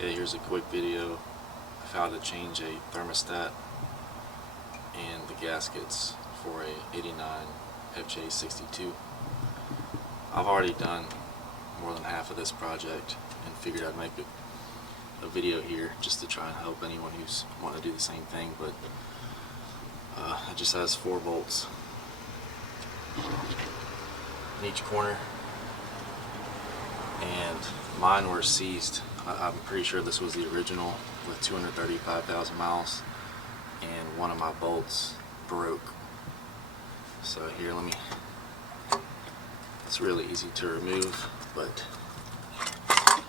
Okay, here's a quick video of how to change a thermostat and the gaskets for a 89 FJ62. I've already done more than half of this project and figured I'd make a video here just to try and help anyone who's wanting to do the same thing, but it just has 4 bolts in each corner, and mine were seized. I'm pretty sure this was the original with 235,000 miles, and one of my bolts broke. So here, it's really easy to remove, but you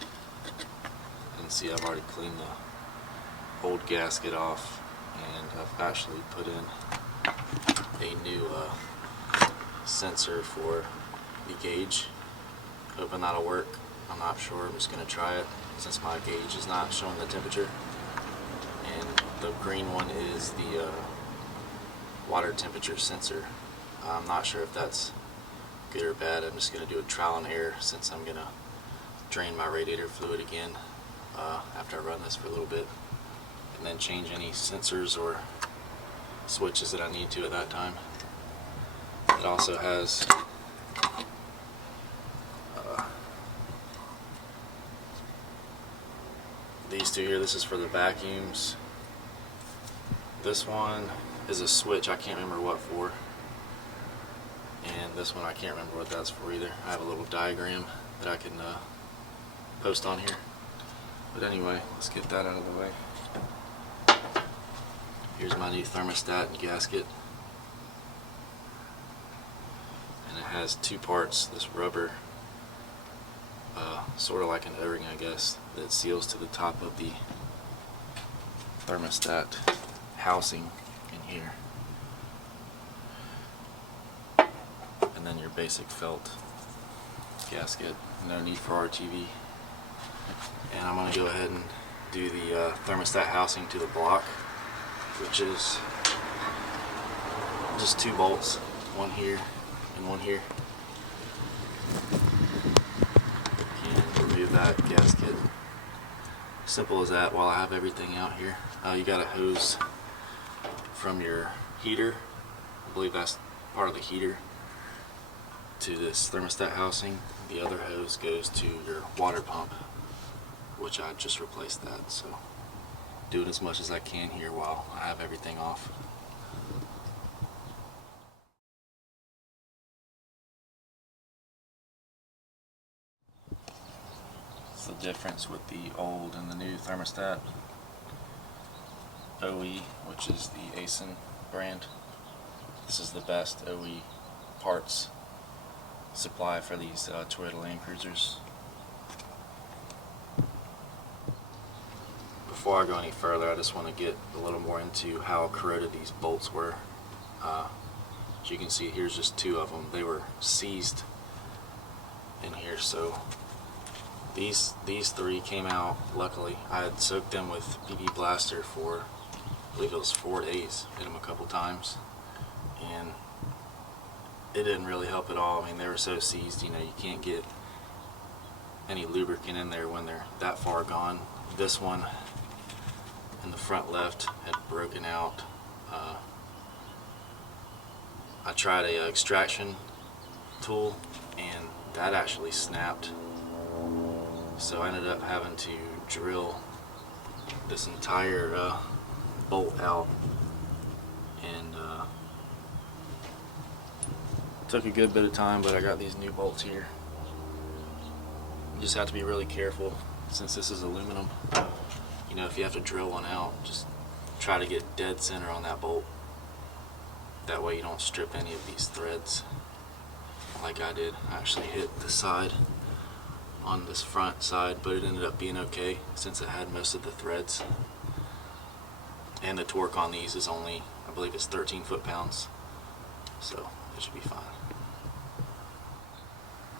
can see I've already cleaned the old gasket off, and I've actually put in a new sensor for the gauge. Hoping that'll work. I'm not sure. I'm just going to try it since my gauge is not showing the temperature. And the green one is the water temperature sensor. I'm not sure if that's good or bad. I'm just going to do a trial and error since I'm going to drain my radiator fluid again after I run this for a little bit, and then change any sensors or switches that I need to at that time. It also has these two here. This is for the vacuums. This one is a switch, I can't remember what for, and this one I can't remember what that's for either. I have a little diagram that I can post on here, but anyway, let's get that out of the way. Here's my new thermostat and gasket, and it has 2 parts. This rubber, sort of like an O-ring, I guess, that seals to the top of the thermostat housing in here, and then your basic felt gasket. No need for RTV. And I'm going to go ahead and do the thermostat housing to the block, which is just 2 bolts, one here and one here. Remove that gasket. Simple as that. While I have everything out here, you got a hose from your heater, I believe that's part of the heater, to this thermostat housing. The other hose goes to your water pump, which I just replaced that. So doing as much as I can here while I have everything off. The difference with the old and the new thermostat. OE, which is the AIsin brand. This is the best OE parts supply for these Toyota Land Cruisers. Before I go any further, I just want to get a little more into how corroded these bolts were. As you can see, here's just 2 of them. They were seized in here, so these 3 came out. Luckily, I had soaked them with BB Blaster for, I believe it was 4 days. Hit them a couple times, and it didn't really help at all. I mean, they were so seized, you can't get any lubricant in there when they're that far gone. This one in the front left had broken out. I tried a extraction tool, and that actually snapped. So I ended up having to drill this entire bolt out, and took a good bit of time, but I got these new bolts here. You just have to be really careful since this is aluminum. If you have to drill one out, just try to get dead center on that bolt. That way you don't strip any of these threads like I did. I actually hit the side on this front side, but it ended up being okay since it had most of the threads. And the torque on these is only, I believe it's 13 foot-pounds, so it should be fine.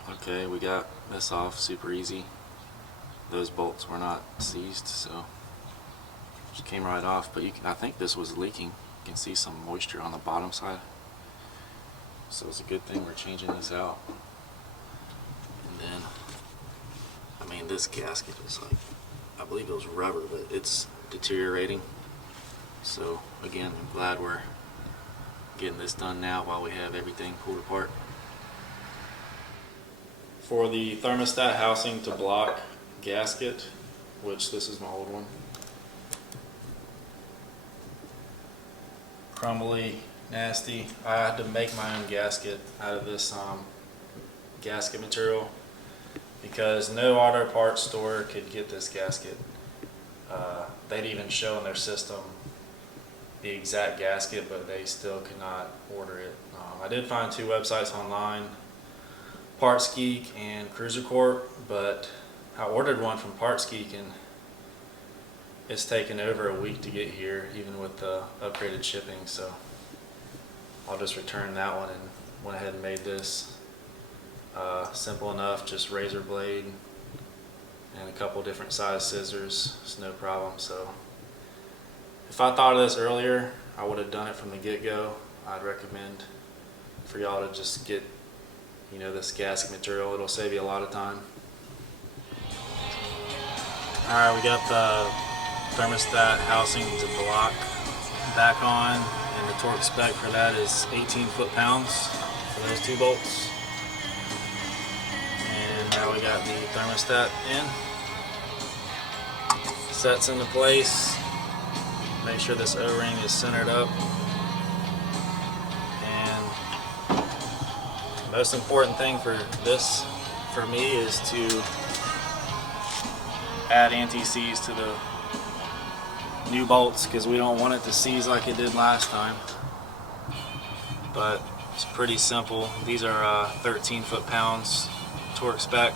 Okay, we got this off super easy. Those bolts were not seized, so just came right off. But I think this was leaking. You can see some moisture on the bottom side, so it's a good thing we're changing this out. And then, I mean, this gasket is like a believe it was rubber, but it's deteriorating. So again, I'm glad we're getting this done now while we have everything pulled apart. For the thermostat housing to block gasket, which this is my old one, crumbly, nasty. I had to make my own gasket out of this gasket material because no auto parts store could get this gasket. They'd even show in their system the exact gasket, but they still could not order it. I did find 2 websites online, Parts Geek and Cruiser Corp, but I ordered one from Parts Geek and it's taken over a week to get here, even with the upgraded shipping. So I'll just return that one and went ahead and made this. Simple enough, just razor blade and a couple different size scissors. It's no problem. So if I thought of this earlier, I would have done it from the get-go. I'd recommend for y'all to just get, you know, this gasket material. It'll save you a lot of time. Alright, we got the thermostat housing to block back on, and the torque spec for that is 18 foot-pounds for those 2 bolts. And now we got the thermostat in. Sets into place. Make sure this O-ring is centered up. The most important thing for this, for me, is to add anti-seize to the new bolts because we don't want it to seize like it did last time. But it's pretty simple. These are 13 foot-pounds torque spec,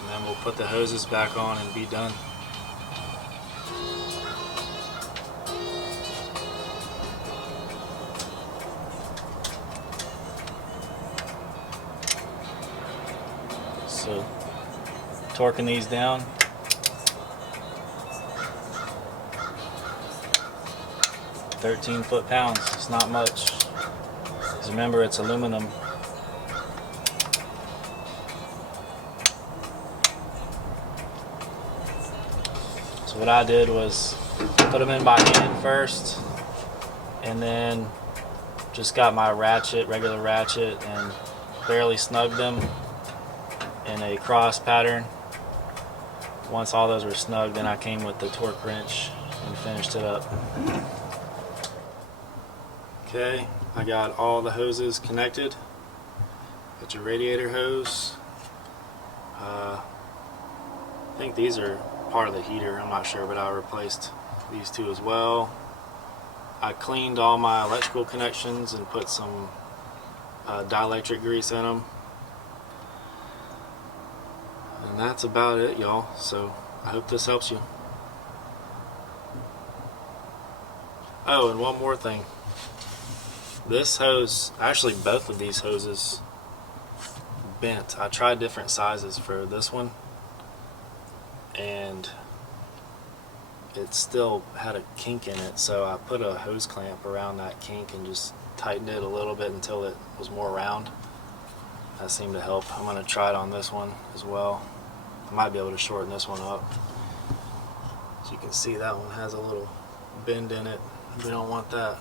and then we'll put the hoses back on and be done. So, torquing these down. $13 foot-pounds, it's not much. Because remember, it's aluminum. So what I did was put them in by hand first, and then just got my ratchet, regular ratchet, and barely snugged them in a cross pattern. Once all those were snug, then I came with the torque wrench and finished it up. Okay, I got all the hoses connected. Got your radiator hose. I think these are part of the heater, I'm not sure, but I replaced these 2 as well. I cleaned all my electrical connections and put some dielectric grease in them. And that's about it, y'all. So I hope this helps you. Oh, and one more thing. This hose, actually both of these hoses bent. I tried different sizes for this one, and it still had a kink in it, so I put a hose clamp around that kink and just tightened it a little bit until it was more round. That seemed to help. I'm going to try it on this one as well. I might be able to shorten this one up. As you can see, that one has a little bend in it. We don't want that.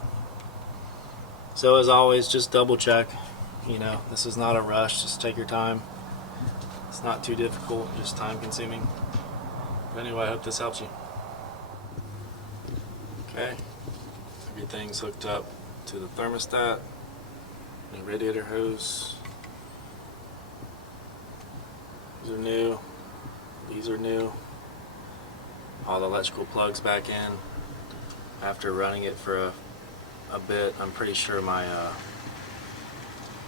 So as always, just double check. You know, this is not a rush. Just take your time. It's not too difficult, just time consuming. But anyway, I hope this helps you. Okay, everything's hooked up to the thermostat, the radiator hose. These are new. These are new. All the electrical plugs back in. After running it for a bit, I'm pretty sure my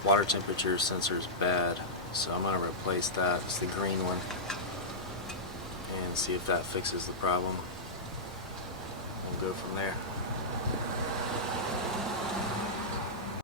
water temperature sensor is bad, so I'm going to replace that. It's the green one, and see if that fixes the problem. We'll go from there.